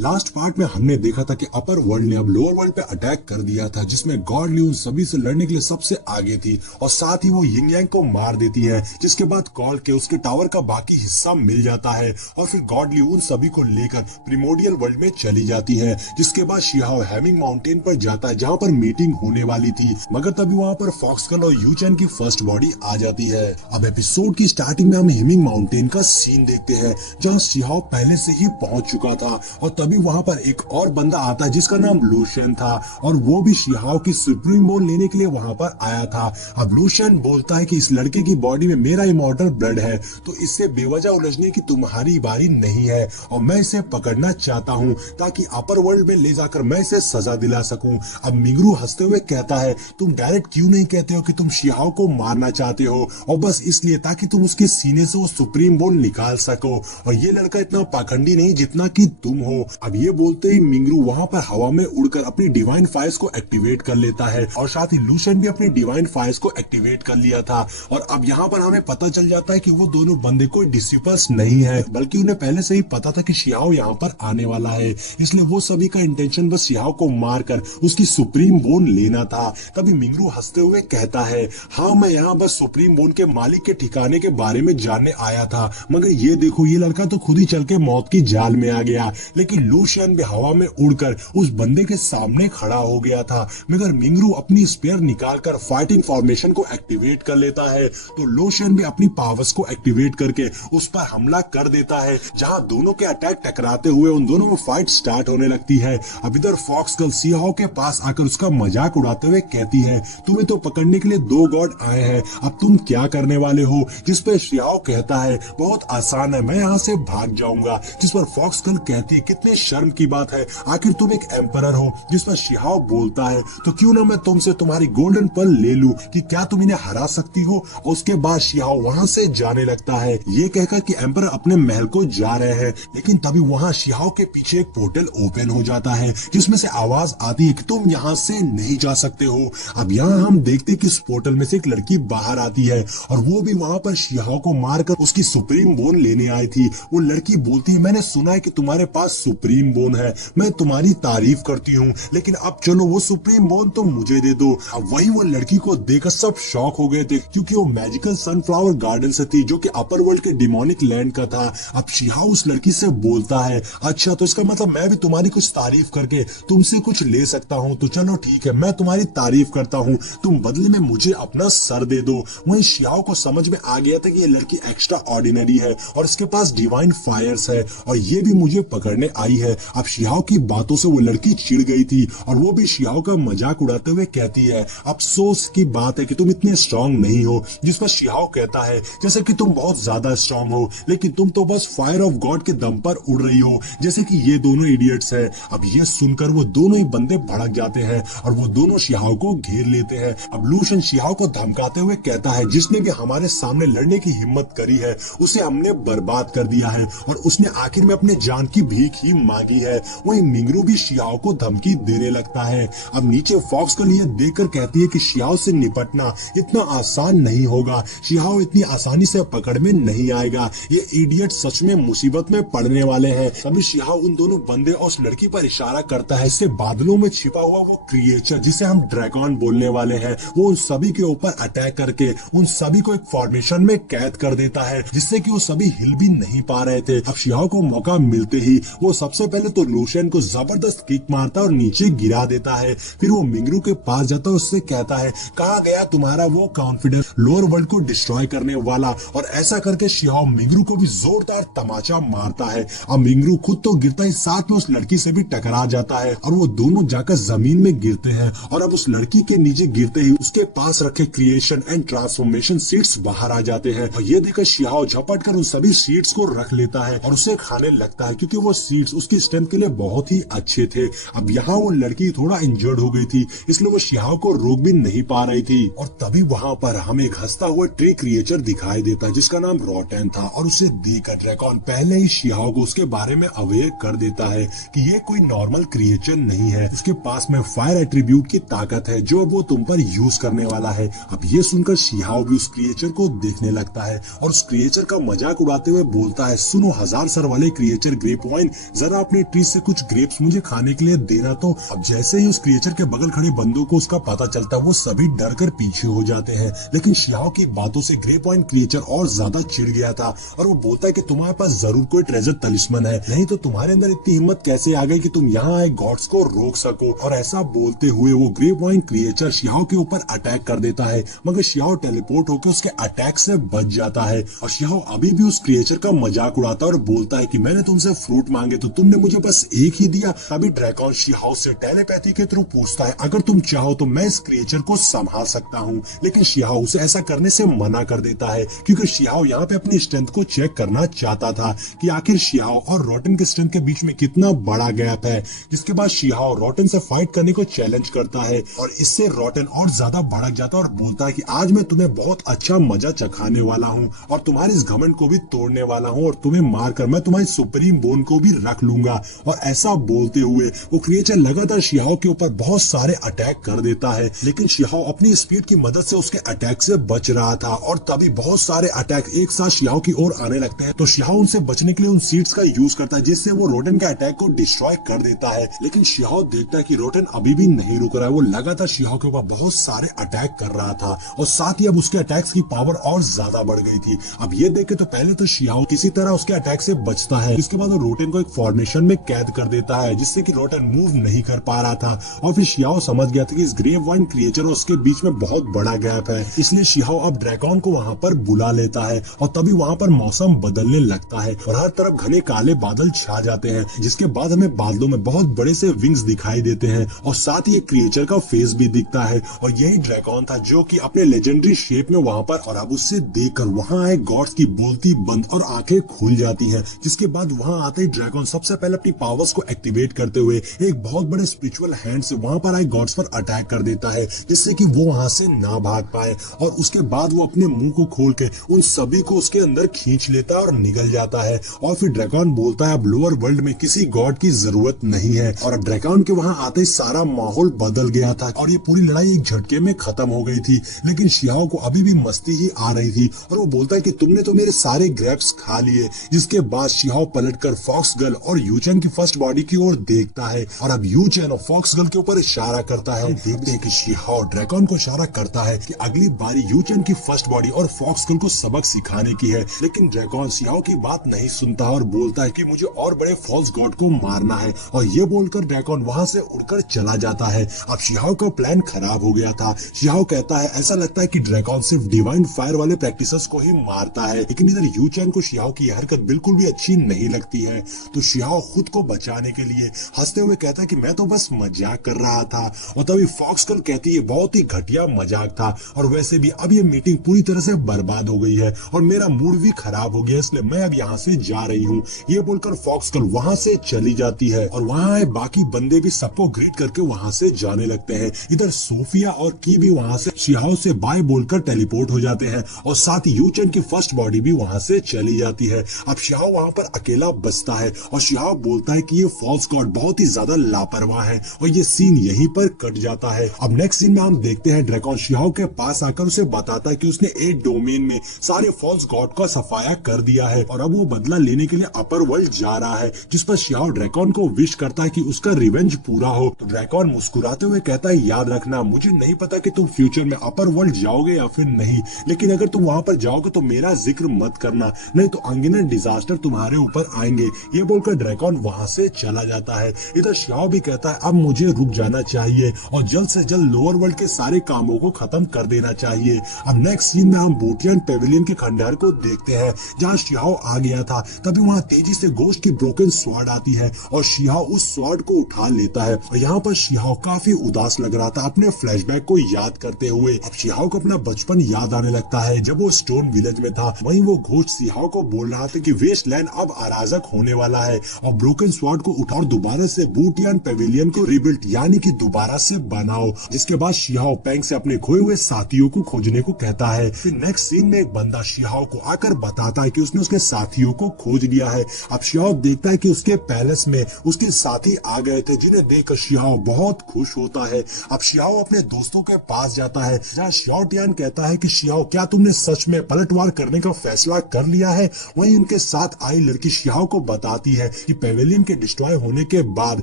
Last part में हमने देखा था कि अपर वर्ल्ड ने अब लोअर वर्ल्ड पे अटैक कर दिया था, जिसमें गॉड ली उन सभी से लड़ने के लिए सबसे आगे थी और साथ ही वो यिंग यांग को मार देती है, जिसके बाद कॉल के उसके टावर का बाकी हिस्सा मिल जाता है और फिर गॉड ली उन सभी को लेकर प्रिमोडियल वर्ल्ड में चली जाती है। जिसके बाद शिहाओ हैमिंग माउंटेन पर जाता है जहाँ पर मीटिंग होने वाली थी, मगर तभी वहाँ पर फॉक्सगर्ल और यूचेन की फर्स्ट बॉडी आ जाती है। अब एपिसोड की स्टार्टिंग में हम हेमिंग माउंटेन का सीन देखते हैं जहाँ शिहाओ पहले से ही पहुंच चुका था और तभी वहां पर एक और बंदा आता है जिसका नाम लूशियन था और वो भी शिहाओ की सुप्रीम बोन लेने के लिए वहां पर आया था। अब लूशियन बोलता है कि इस लड़के की बॉडी में मेरा इमॉर्टल ब्लड है, तो इससे बेवजह उलझने की तुम्हारी बारी नहीं है और मैं इसे पकड़ना चाहता हूँ ताकि अपर वर्ल्ड में ले जाकर मैं इसे सजा दिला सकूं। अब मिंगरू हंसते हुए कहता है, तुम डायरेक्ट क्यों नहीं कहते हो कि तुम शिहाओ को मारना चाहते हो, और बस इसलिए ताकि तुम उसके सीने से वो सुप्रीम बोन निकाल सको, और ये लड़का इतना पाखंडी नहीं जितना कि तुम हो। अब ये बोलते ही मिंगरू वहां पर हवा में उड़कर अपनी डिवाइन फायर्स को एक्टिवेट कर लेता है और साथ ही लूशियन भी अपनी डिवाइन फायर्स को एक्टिवेट कर लिया था। और अब यहाँ पर हमें पता चल जाता है कि वो दोनों बंदे कोई डिसिपल्स नहीं है, बल्कि उन्हें पहले से ही पता था कि शिहाओ यहाँ पर आने वाला है, इसलिए वो सभी का इंटेंशन बस शिहाओ को मारकर उसकी सुप्रीम बोन लेना था। तभी मिंगरू हंसते हुए कहता है, हाँ मैं यहाँ बस सुप्रीम बोन के मालिक के ठिकाने के बारे में जानने आया था, मगर ये देखो ये लड़का तो खुद ही चल के मौत की जाल में आ गया। लेकिन लूशियन भी हवा में उड़कर उस बंदे के सामने खड़ा हो गया था, मगर मिंगरू अपनी स्पेयर निकालकर फाइटिंग फॉर्मेशन को एक्टिवेट कर लेता है, तो लूशियन भी अपनी पावर्स को एक्टिवेट करके उस पर हमला कर देता है, जहां दोनों के अटैक टकराते हुए उन दोनों में फाइट स्टार्ट होने लगती है। अब इधर फॉक्सगर्ल शिहाओ के पास आकर उसका मजाक उड़ाते हुए कहती है, तुम्हें तो पकड़ने के लिए दो गॉड आए हैं, अब तुम क्या करने वाले हो, जिस पर शिहाओ कहता है, बहुत आसान है, मैं यहाँ से भाग जाऊंगा। जिस पर फॉक्सगर्ल कहती है, कितने शर्म की बात है, आखिर तुम एक एम्परर हो। जिस पर शिहाओ बोलता है, तो क्यों ना मैं तुमसे तुम्हारी गोल्डन पर्ल ले लूं कि क्या तुम इन्हें हरा सकती हो। उसके बाद शिहाओ वहां से जाने लगता है, ये कहकर कि एम्परर अपने महल को जा रहे हैं, लेकिन तभी वहां शिहाओ के पीछे एक पोर्टल ओपन हो जाता है जिसमें से आवाज आती है कि तुम यहाँ से नहीं जा सकते हो। अब यहाँ हम देखते कि इस पोर्टल में से एक लड़की बाहर आती है और वो भी वहां पर शिहाओ को मारकर उसकी सुप्रीम बोन लेने आई थी। वो लड़की बोलती है, मैंने सुना है कि तुम्हारे पास सुप्रीम बोन है, मैं तुम्हारी तारीफ करती हूँ, लेकिन अब चलो वो सुप्रीम बोन तो मुझे दे दो। अब वही वो लड़की को देखकर सब शॉक हो गए थे, क्योंकि वो मैजिकल सनफ्लावर गार्डन से थी जो कि अपर वर्ल्ड के डिमोनिक लैंड का था। अब शिहाओ उस लड़की से बोलता है, अच्छा तो इसका मतलब मैं भी तुम्हारी कुछ तारीफ करके तुमसे कुछ ले सकता हूँ, तो चलो ठीक है, मैं तुम्हारी तारीफ करता हूँ, तुम बदले में मुझे अपना सर दे दो। वहीं शिहाओ को समझ में आ गया था कि ये लड़की एक्स्ट्रा ऑर्डिनरी है और इसके पास डिवाइन फायर्स है और ये भी मुझे पकड़ने आई है। अब शिहाओ की बातों से वो लड़की चिढ़ गई थी और वो भी शिहाओ का मजाक उड़ाते हुए कहती है, अफसोस की बात है कि तुम इतने स्ट्रांग नहीं हो। जिस पर शिहाओ कहता है, जैसे कि तुम बहुत ज्यादा स्ट्रांग हो, लेकिन तुम तो बस फायर ऑफ गॉड के दम पर उड़ रही हो, जैसे कि ये दोनों इडियट्स है। अब ये सुनकर वो दोनों ही बंदे भड़क जाते हैं और वो दोनों शिहाओ को घेर लेते हैं। अब लूशियन शिहाओ को धमकाते हुए कहता है, जिसने भी हमारे सामने लड़ने की हिम्मत करी है उसे हमने बर्बाद कर दिया है और उसने आखिर में अपने जान की भीख ही मांगी है। वहीं मिंगरू भी शिहाओ को धमकी देने लगता है। अब नीचे फॉक्सगर्ल ये देखकर कहती है कि शिहाओ से निपटना इतना आसान नहीं होगा, शिहाओ इतनी आसानी से पकड़ में नहीं आएगा, ये इडियट सच में मुसीबत में पड़ने वाले हैं। तभी शिहाओ उन दोनों बंदे और उस लड़की पर इशारा करता है, इससे बादलों में छिपा हुआ वो क्रिएचर जिसे हम ड्रैगन बोलने वाले हैं, वो उन सभी के ऊपर अटैक करके उन सभी को एक फॉर्मेशन में कैद कर देता है, जिससे कि वो सभी हिल भी नहीं पा रहे थे। अब शिहाओ को मौका मिलते ही वो सबसे पहले तो लूशियन को जबरदस्त किक मारता और नीचे गिरा देता है। फिर वो मिंगरू के पास जाता है, उससे कहता है, कहाँ गया तुम्हारा वो कॉन्फिडेंस लोअर वर्ल्ड को डिस्ट्रॉय करने वाला। और ऐसा करके शिहाओ मिंगरू को भी जोरदार तमाचा मारता है। अब मिंगरू खुद तो गिरता ही साथ में उस लड़की से भी टकरा जाता है और वो दोनों जाकर जमीन में गिरते हैं। और अब उस लड़की के नीचे गिरते ही उसके पास रखे क्रिएशन एंड ट्रांसफॉर्मेशन सीड्स बाहर आ जाते हैं और ये देखकर शिहाओ झपट कर उन सभी सीड्स को रख लेता है और उसे खाने लगता है, क्योंकि वो सीड्स उसकी स्ट्रेंथ के लिए बहुत ही अच्छे थे। अब यहाँ वो लड़की थोड़ा इंजर्ड हो गई थी, इसलिए वो शिहाओ को रोक भी नहीं पा रही थी। और तभी वहां पर हमें एक हंसता हुआ ट्री क्रिएचर दिखाई देता है जिसका नाम रोटेन था और उसे देखकर ड्रैगन पहले ही शिहाओ को उसके बारे में अवेयर कर देता है कि ये कोई नॉर्मल क्रिएचर नहीं है, उसके पास में फायर एट्रीब्यूट की ताकत है जो वो तुम पर यूज करने वाला है। अब ये सुनकर शिहाओ भी उस क्रिएचर को देखने लगता है और उस क्रिएचर का मजाक उड़ाते हुए बोलता है, सुनो हजार सर वाले क्रिएचर ग्रेपवाइन, जरा अपने ट्री से कुछ ग्रेप्स मुझे खाने के लिए देना। तो अब जैसे ही उस क्रिएचर के बगल खड़े बंदों को उसका पता चलता है, वो सभी डर कर पीछे हो जाते हैं। लेकिन शिहाओ की बातों से ग्रेप वाइन क्रिएचर और ज्यादा चिढ़ गया था और वो बोलता है कि तुम्हारे पास जरूर कोई ट्रेजर तलिस्मन है, नहीं तो तुम्हारे अंदर इतनी हिम्मत कैसे आ गई कि तुम यहाँ आए गॉड्स को रोक सको। और ऐसा बोलते हुए वो ग्रेप वाइन क्रिएचर शिहाओ के ऊपर अटैक कर देता है, मगर शिहाओ टेलीपोर्ट होकर उसके अटैक से बच जाता है। और शिहाओ अभी भी उस क्रिएचर का मजाक उड़ाता है और बोलता है कि मैंने तुमसे फ्रूट मांगे तो तुमने मुझे बस एक ही दिया। तभी ड्रैगन शिहाओ से टेलीपैथी के थ्रू पूछता है, अगर तुम चाहो तो मैं इस क्रिएचर को संभाल सकता हूँ। लेकिन शिहाओ उसे ऐसा करने से मना कर देता है, क्योंकि शिहाओ यहाँ पे अपनी स्ट्रेंथ को चेक करना चाहता था कि आखिर शिहाओ और रोटन के स्ट्रेंथ के बीच में कितना बड़ा गैप है। जिसके बाद शिहाओ रोटन से फाइट करने को चैलेंज करता है और इससे रोटन और ज्यादा भड़क जाता है और बोलता है कि आज मैं तुम्हें बहुत अच्छा मजा चखाने वाला हूँ और तुम्हारे इस घमंड को भी तोड़ने वाला हूँ और तुम्हें मारकर मैं तुम्हारी सुप्रीम बोन को भी रख लूंगा। और ऐसा बोलते हुए वो क्रिएचर लगातार शिहाओ के ऊपर बहुत सारे अटैक कर देता है, लेकिन शिहाओ अपनी स्पीड की मदद से उसके अटैक से बच रहा था। और तभी बहुत सारे अटैक एक साथ शिहाओ की ओर आने लगते हैं, तो शिहाओ उनसे बचने के लिए उन सीड्स का यूज करता है, जिससे वो रोटन के अटैक को डिस्ट्रॉय कर देता है। लेकिन शिहाओ देखता है कि रोटन अभी भी नहीं रुक रहा है, वो लगातार शिहाओ के ऊपर बहुत सारे अटैक कर रहा था और साथ ही अब उसके अटैक्स की पावर और ज्यादा बढ़ गई थी। अब ये देखे तो पहले तो शिहाओ किसी तरह उसके अटैक से बचता है, इसके बाद वो रोटन को एक फॉर्मेशन में कैद कर देता है, जिससे कि रोटन मूव नहीं कर पा रहा था। और फिर शिहाओ समझ गया था कि इस ग्रेव वाइन क्रिएचर और उसके बीच में बहुत बड़ा गैप है, इसलिए शिहाओ अब ड्रैगन को वहां पर बुला लेता है। और तभी वहां पर मौसम बदलने लगता है और हर तरफ घने काले बादल छा जाते हैं, जिसके बाद हमें बादलों में बहुत बड़े से विंग्स दिखाई देते हैं और साथ ही एक क्रिएचर का फेस भी दिखता है। और यही ड्रैगन था जो कि अपने लेजेंडरी शेप में वहां पर, और अब उससे देखकर वहां आए गॉड्स की बोलती बंद और आंखें खुल जाती हैं। जिसके बाद वहां आते ही ड्रैगन सबसे पहले अपनी पावर्स को एक्टिवेट करते हुए एक बहुत बड़े स्पिरिचुअल हैंड से वहां पर आए गॉड्स पर अटैक कर देता है, जिससे कि वो वहां से ना भाग पाए। और उसके बाद वो अपने मुंह को खोल के उन सभी को उसके अंदर खींच लेता है और निकल जाता है। और फिर ड्रैगन बोलता है अब लोअर वर्ल्ड में किसी गॉड की जरूरत नहीं है। और अब ड्रैगन के वहां आते ही सारा माहौल बदल गया था और ये पूरी लड़ाई एक झटके में खत्म हो गई थी। लेकिन शिहाओ को अभी भी मस्ती ही आ रही थी और वो बोलता है कि तुमने तो मेरे सारे ग्रेप्स खा लिए। जिसके बाद शिहाओ पलटकर फॉक्स गर्ल और यूचेन की फर्स्ट बॉडी की ओर देखता है और अब यूचेन और फॉक्स गर्ल के ऊपर इशारा करता है। देखते हैं कि शिहाओ ड्रैगन को इशारा करता है कि अगली बारी यूचेन की फर्स्ट बॉडी और फॉक्स गर्ल को सबक सिखाने की है। लेकिन ड्रैगन शिहाओ की बात नहीं सुनता और बोलता है कि मुझे और बड़े फॉल्स गॉड को मारना है। और ये बोलकर ड्रैगन वहां से उड़कर चला जाता है। अब शिहाओ का प्लान खराब हो गया था। शिहाओ कहता है ऐसा लगता है कि ड्रैगन सिर्फ डिवाइन फायर वाले प्रैक्टिसेस को ही मारता है। लेकिन इधर यूचेन को शिहाओ की हरकत बिल्कुल भी अच्छी नहीं लगती है, तो शिहाओ खुद को बचाने के लिए हंसते हुए कहता है कि मैं तो बस मजाक कर रहा था। और तभी फॉक्स गर्ल कहती है बहुत ही घटिया मजाक था और वैसे भी अब ये मीटिंग पूरी तरह से बर्बाद हो गई है और मेरा मूड भी खराब हो गया, इसलिए मैं अब यहाँ से जा रही हूँ। ये बोलकर फॉक्स गर्ल वहां से चली जाती है और वहां आए बाकी बंदे भी सबको ग्रीट करके वहां से जाने लगते हैं। इधर सोफिया और की भी वहां से शिहाओ से बाय बोलकर टेलीपोर्ट हो जाते हैं और साथ ही यूचेन की फर्स्ट बॉडी भी वहां से चली जाती है। अब शिहाओ वहां पर अकेला बचता है और शिहाओ बोलता है कि ये फॉल्स गॉड बहुत ही ज्यादा लापरवाह है और ये सीन यहीं पर कट जाता है। अब नेक्स्ट सीन में हम देखते हैं ड्रैगन शिहाओ के पास आकर उसे बताता है कि उसने 8 डोमेन में सारे फॉल्स गॉड का सफाया कर दिया है और अब वो बदला लेने के लिए अपर वर्ल्ड जा रहा है, जिस पर शिहाओ ड्रैगन को विश करता है कि उसका रिवेंज पूरा हो। तो ड्रैगन मुस्कुराते हुए कहता है याद रखना मुझे नहीं पता कि तुम फ्यूचर में अपर वर्ल्ड जाओगे या फिर नहीं, लेकिन अगर तुम वहां पर जाओगे तो मेरा जिक्र मत करना, नहीं तो अनगिनत डिजास्टर तुम्हारे ऊपर आएंगे। ये बोलकर ड्रैगन वहां से चला जाता है। इधर शिहाओ भी कहता है अब मुझे रुक जाना चाहिए और जल्द से जल्द लोअर वर्ल्ड के सारे कामों को खत्म कर देना चाहिए। अब नेक्स्ट सीन में हम बूटियन पेविलियन के खंडहर को देखते हैं जहाँ शिहाओ आ गया था। तभी वहाँ तेजी से गोश्त की ब्रोकन स्वॉर्ड आती है और शिहाओ उस स्वॉर्ड को उठा लेता है और यहाँ पर शिहाओ काफी उदास लग रहा था अपने फ्लैशबैक को याद करते हुए। अब शिहाओ को अपना बचपन याद आने लगता है जब वो स्टोन विलेज में था। वहीं वो घोस्ट शिहाओ को बोल रहा था कि वेस्टलैंड अब अराजक होने वाला है और ब्रोकन स्वॉर्ड को उठाओ दोबारा से बूटियन पेविलियन को रिबिल्ट यानी कि दोबारा से बनाओ। जिसके बाद शिहाओ पेंग से अपने खोए हुए साथियों को खोजने को कहता है। फिर नेक्स्ट सीन में एक बंदा शिहाओ को आकर बताता है कि उसने उसके साथियों को खोज लिया है। अब शिहाओ देखता है कि उसके पैलेस में उसके साथी आ गए थे, जिन्हें देखकर शिहाओ बहुत खुश होता है। अब शिहाओ अपने दोस्तों के पास जाता है जहाँ शिहाओ टियान कहता है कि शिहाओ क्या तुमने सच में पलटवार करने का फैसला कर लिया है। वहीं उनके साथ आई लड़की शिहाओ को बताती है कि पेवेलियन के डिस्ट्रॉय होने के बाद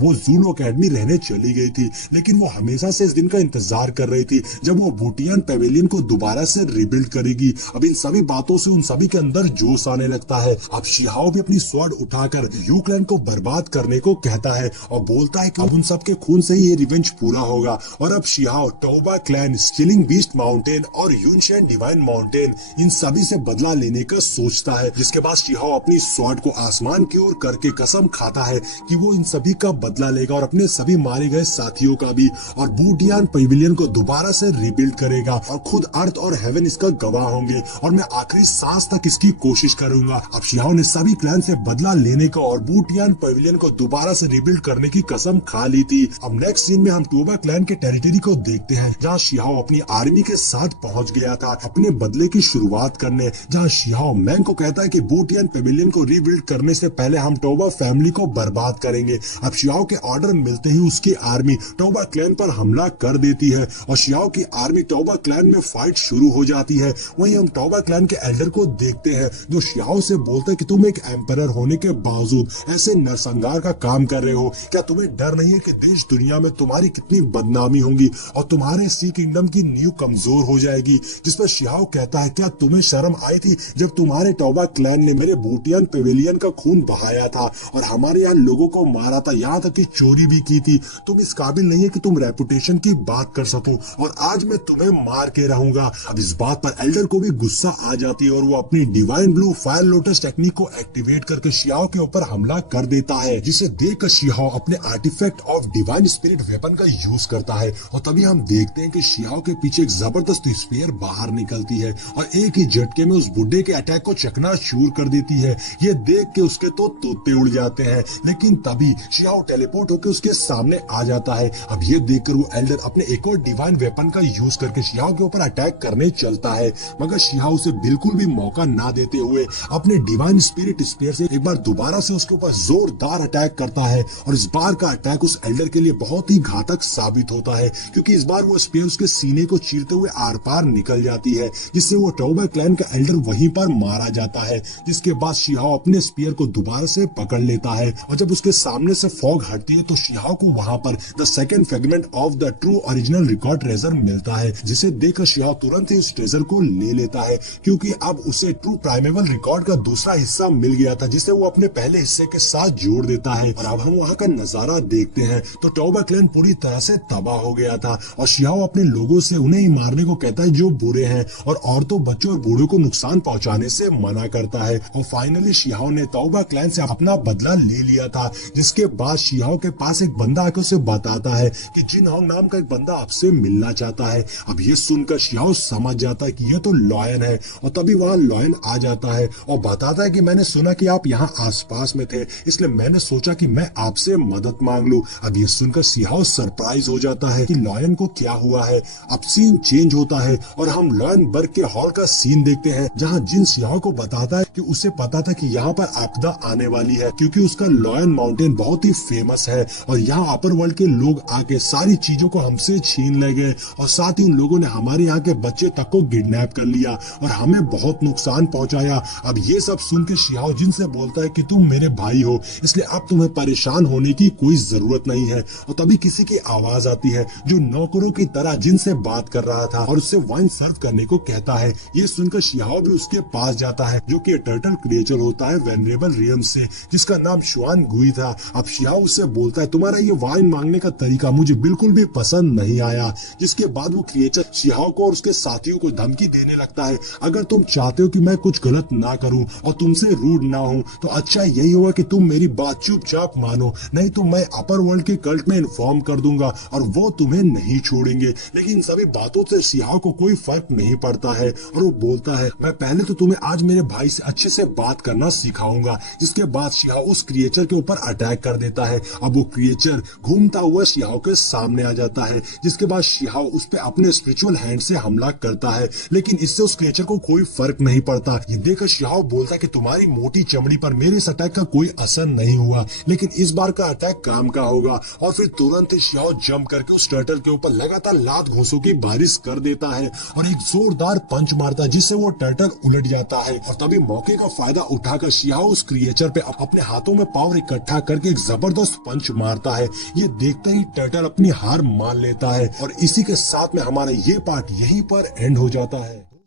वो जून एकेडमी रहने चली गई थी, लेकिन वो हमेशा से इस दिन का इंतजार कर रही थी जब वो बूटियान पेवेलियन को दोबारा से रिबिल्ड करेगी। अब इन सभी बातों से उन सभी के अंदर जोश आने लगता है। अब शिहाओ भी अपनी स्वॉर्ड उठाकर यू क्लैन को बर्बाद करने को कहता है और बोलता है कि अब उन सबके खून से ही ये रिवेंज पूरा होगा। और अब Shihao Tuoba clan, stilling beast mountain और यूनशेन डिवाइन माउंटेन इन सभी से बदला लेने का सोचता है, जिसके बाद शिहाओ अपनी स्वॉर्ड को आसमान की ओर करके कसम खाता है कि वो इन सभी का बदला लेगा और अपने सभी मारे गए साथियों का भी, और बूटियान पेविलियन को दोबारा से रिबिल्ड करेगा और खुद अर्थ और हेवन इसका गवाह होंगे और मैं आखिरी सांस तक इसकी कोशिश करूंगा। अब शिहाओ ने सभी क्लैन से बदला लेने का और बूटियान पेविलियन को दोबारा से रिबिल्ड करने की कसम खा ली थी। अब नेक्स्ट सीन में हम टोबा क्लैन के टेरिटरी को देखते हैं, जहाँ शिहाओ अपनी आर्मी के साथ पहुंच गया था अपने बदले की शुरुआत करने, जहाँ शिहाओ मैंग को कहता है कि बूटियान पेविलियन को रिबिल्ड करने से पहले हम टोबा फैमिली को बर्बाद करेंगे। अब शिहाओ के ऑर्डर मिलते ही उसकी आर्मी टोबा क्लैन पर हमला कर देती है और शिहाओ की आर्मी टोबा क्लैन में फाइट शुरू हो जाती है। वहीं हम टोबा क्लैन के एल्डर को देखते हैं जो शिहाओ से बोलते हैं कि तुम एक एम्परर होने के बावजूद ऐसे नरसंहार का काम कर रहे हो, क्या तुम्हें डर नहीं है कि देश दुनिया में तुम्हारी कितनी बदनामी होगी और तुम्हारे सी किंगडम की नींव कमजोर हो जाएगी। जिस पर शिहाओ कहता है क्या तुम्हें शर्म आई थी जब तुम्हारे टोबा क्लैन ने मेरे बूटियान पेविलियन का खून बहाया था और हमारे यहाँ लोगों को मारा था, यहाँ तक कि चोरी भी की थी। तुम इस काबिल नहीं है कि तुम रेपुटेशन की बात कर सको और आज मैं तुम्हें मार के रहूंगा। अब इस बात पर एल्डर को भी गुस्सा आ जाती है और वो अपनी divine blue fire lotus technique को एक्टिवेट करके शिहाओ के ऊपर हमला कर देता है, जिसे देखकर शिहाओ अपने artifact of divine spirit weapon का यूज करता है और तभी हम देखते हैं कि शिहाओ के पीछे एक जबरदस्त स्पीयर बाहर निकलती है और एक ही झटके में उस बुड्ढे के अटैक को चकनाचूर कर देती है। ये देख के उसके तो तोते उड़ जाते हैं, लेकिन तभी शिहाओ टेलीपोर्ट होकर उसके सामने आ जाता है। अब ये देखकर वो एल्डर अपने एक और डिवाइन वेपन का यूज करके शिहाओ के ऊपर अटैक करने चलता है, मगर शिहाओ उसे बिल्कुल भी मौका ना देते हुए अपने डिवाइन स्पिरिट स्पीयर से एक बार दोबारा से उसके ऊपर जोरदार अटैक करता है और इस बार का अटैक उस एल्डर के लिए बहुत ही घातक साबित होता है, क्योंकि इस बार वो स्पीयर उसके सीने को चीरते हुए आर पार निकल जाती है, जिससे वो टोबा क्लैन का एल्डर वहीं पर मारा जाता है। जिसके बाद शिहाओ अपने स्पीयर को दोबारा से पकड़ लेता है और जब उसके सामने से फॉग हटती है तो शिहाओ को वहां पर the second fragment of the true original record treasure मिलता है, जिसे देखकर शिहाओ तुरंत ही उस ट्रेजर को ले लेता है, क्योंकि अब उसे ट्रू प्राइमेवल रिकॉर्ड का दूसरा हिस्सा मिल गया था, जिसे वो अपने पहले हिस्से के साथ जोड़ देता है। और अब हम वहां का नजारा देखते हैं तो टोबा क्लैन पूरी तरह से तबाह हो गया था और शिहाओ अपने लोगों से उन्हें ही मारने को कहता है जो बुरे हैं और औरतों, बच्चों और बूढ़ों को नुकसान पहुंचाने से मना करता है। और फाइनली शिहाओ ने टोबा क्लैन से अपना बदला ले लिया था, जिसके बाद शिहाओ के पास एक बंदा आकर उसे बताता है कि जिन होंग नाम का एक बंदा आपसे मिलना चाहता है। अब ये सुनकर शिहाओ समझ जाता है कि ये तो लॉयन है और तभी वहां लॉयन आ जाता है और बताता है कि मैंने सुना कि आप यहाँ आसपास में थे, इसलिए मैंने सोचा कि मैं आपसे मदद मांग लूं। अब ये सुनकर शिहाओ सरप्राइज हो जाता है कि लॉयन को क्या हुआ है। अब सीन चेंज होता है और हम लॉयन बर्ग के हॉल का सीन देखते हैं, जहाँ जिन शिहाओ को बताता है कि उसे पता था कि यहाँ पर आपदा आने वाली है, क्योंकि उसका लॉयन माउंटेन बहुत ही फेमस है और यहाँ अपर वर्ल्ड के लोग आके सारी चीजों को हमसे छीन ले गए और साथ ही उन लोगों ने हमारे यहाँ के बच्चे तक को किडनैप कर लिया और हमें बहुत नुकसान पहुंचाया। अब ये सब सुन के शिहाओ जिन से बोलता है कि तुम मेरे भाई हो, इसलिए अब तुम्हें परेशान होने की कोई जरूरत नहीं है। और तभी किसी की आवाज आती है जो नौकरों की तरह जिन से बात कर रहा था और उससे वाइन सर्व करने को कहता है। ये सुनकर शिहाओ भी उसके पास जाता है, जो कि टर्टल क्रिएचर होता है वेनरेबल रियम से, जिसका नाम शुआन गुई था। अब शिहाओ उससे बोलता है तुम्हारा ये वाइन मांगने का तरीका मुझे बिल्कुल भी पसंद नहीं आया। जिसके बाद वो क्रिएचर शिहाओ को और उसके साथियों को धमकी देने लगता है, अगर तुम चाहते हो कि मैं कुछ गलत ना करूं और तुमसे रूड ना हूं तो अच्छा यही होगा कि तुम मेरी बात चुपचाप मानो, नहीं तो मैं अपर वर्ल्ड के कल्ट में इन्फॉर्म कर दूंगा और वो तुम्हें नहीं छोड़ेंगे। लेकिन इन सभी बातों से शिहाओ को कोई फर्क नहीं पड़ता है और वो बोलता है मैं पहले तो तुम्हें आज मेरे भाई से अच्छे से बात करना सिखाऊंगा। जिसके बाद शिहाओ उस क्रिएचर के ऊपर अटैक कर देता है। अब वो क्रिएचर घूमता हुआ शिहाओ के सामने आ जाता है, जिसके बाद शिहाओ उस पे अपने स्पिरिचुअल हैंड से हमला करता है, लेकिन इससे उस क्रिएचर को कोई फर्क नहीं पड़ता। ये देखकर शिहाओ बोलता है कि तुम्हारी मोटी चमड़ी पर मेरे इस अटैक का कोई असर नहीं हुआ, लेकिन इस बार का अटैक काम का होगा। और फिर तुरंत ही शिहाओ जंप करके उस टर्टल के ऊपर लगातार लात घूंसों की बारिश कर देता है और एक जोरदार पंच मारता है, जिससे वो टर्टल उलट जाता है। और तभी मौके का फायदा उठाकर शियाओ उस क्रिएचर पे अपने हाथों में पावर इकट्ठा करके एक जबरदस्त पंच मारता है। ये देखते ही टर्टल अपनी हार मान लेता है और इसी के साथ में हमारा ये पार्ट यहीं पर एंड हो जाता है।